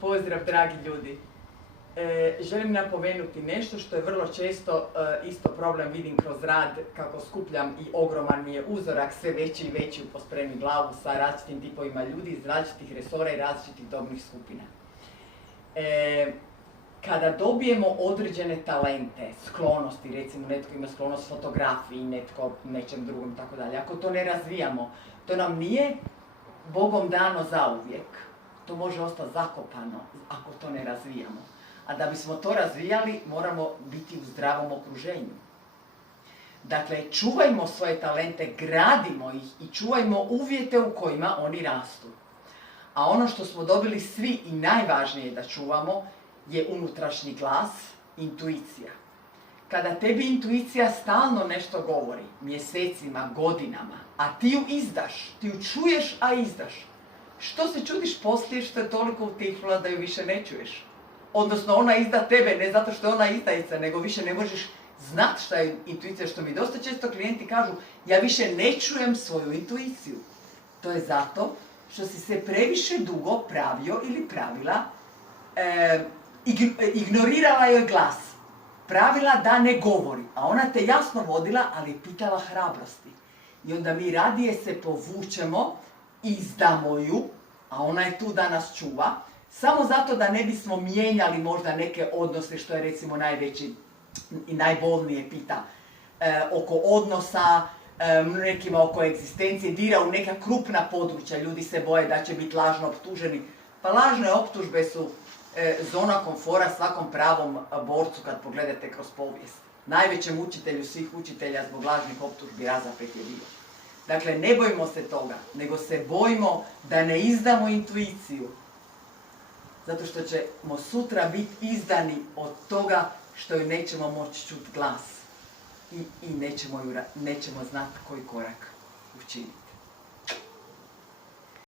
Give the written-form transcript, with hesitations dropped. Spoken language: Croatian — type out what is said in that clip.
Pozdrav, dragi ljudi. Želim napomenuti nešto što je vrlo često isto problem, vidim kroz rad kako skupljam i ogroman mi je uzorak, sve veći i veći u Pospremi glavu sa različitim tipovima ljudi iz različitih resora i različitih dobnih skupina. Kada dobijemo određene talente, sklonosti, recimo netko ima sklonost fotografiji, netko nečem drugom, tako dalje, ako to ne razvijamo, to nam nije Bogom dano zauvijek. To može ostati zakopano ako to ne razvijamo. A da bismo to razvijali, moramo biti u zdravom okruženju. Dakle, čuvajmo svoje talente, gradimo ih i čuvajmo uvjete u kojima oni rastu. A ono što smo dobili svi i najvažnije da čuvamo je unutrašnji glas, intuicija. Kada tebi intuicija stalno nešto govori, mjesecima, godinama, a ti ju izdaš, ti ju čuješ, a izdaš, što se čudiš poslije što je toliko utihnula da ju više ne čuješ? Odnosno ona izda tebe, ne zato što je ona izdajica, nego više ne možeš znat šta je intuicija, što mi dosta često klijenti kažu, ja više ne čujem svoju intuiciju. To je zato što si se previše dugo pravio ili pravila, ignorirala joj glas, pravila da ne govori, a ona te jasno vodila, ali je pitala hrabrosti. I onda mi radije se povučemo, izdamo ju, a ona je tu da nas čuva, samo zato da ne bismo mijenjali možda neke odnose, što je recimo najveći i najbolnije pita oko odnosa, nekima oko egzistencije, dira u neka krupna područja, ljudi se boje da će biti lažno optuženi. Pa lažne optužbe su zona komfora svakom pravom borcu kad pogledate kroz povijest. Najvećem učitelju svih učitelja zbog lažnih optužbi razapet je bio. Dakle, ne bojimo se toga, nego se bojimo da ne izdamo intuiciju. Zato što ćemo sutra biti izdani od toga što ju nećemo moći čuti glas. I nećemo znati koji korak učiniti.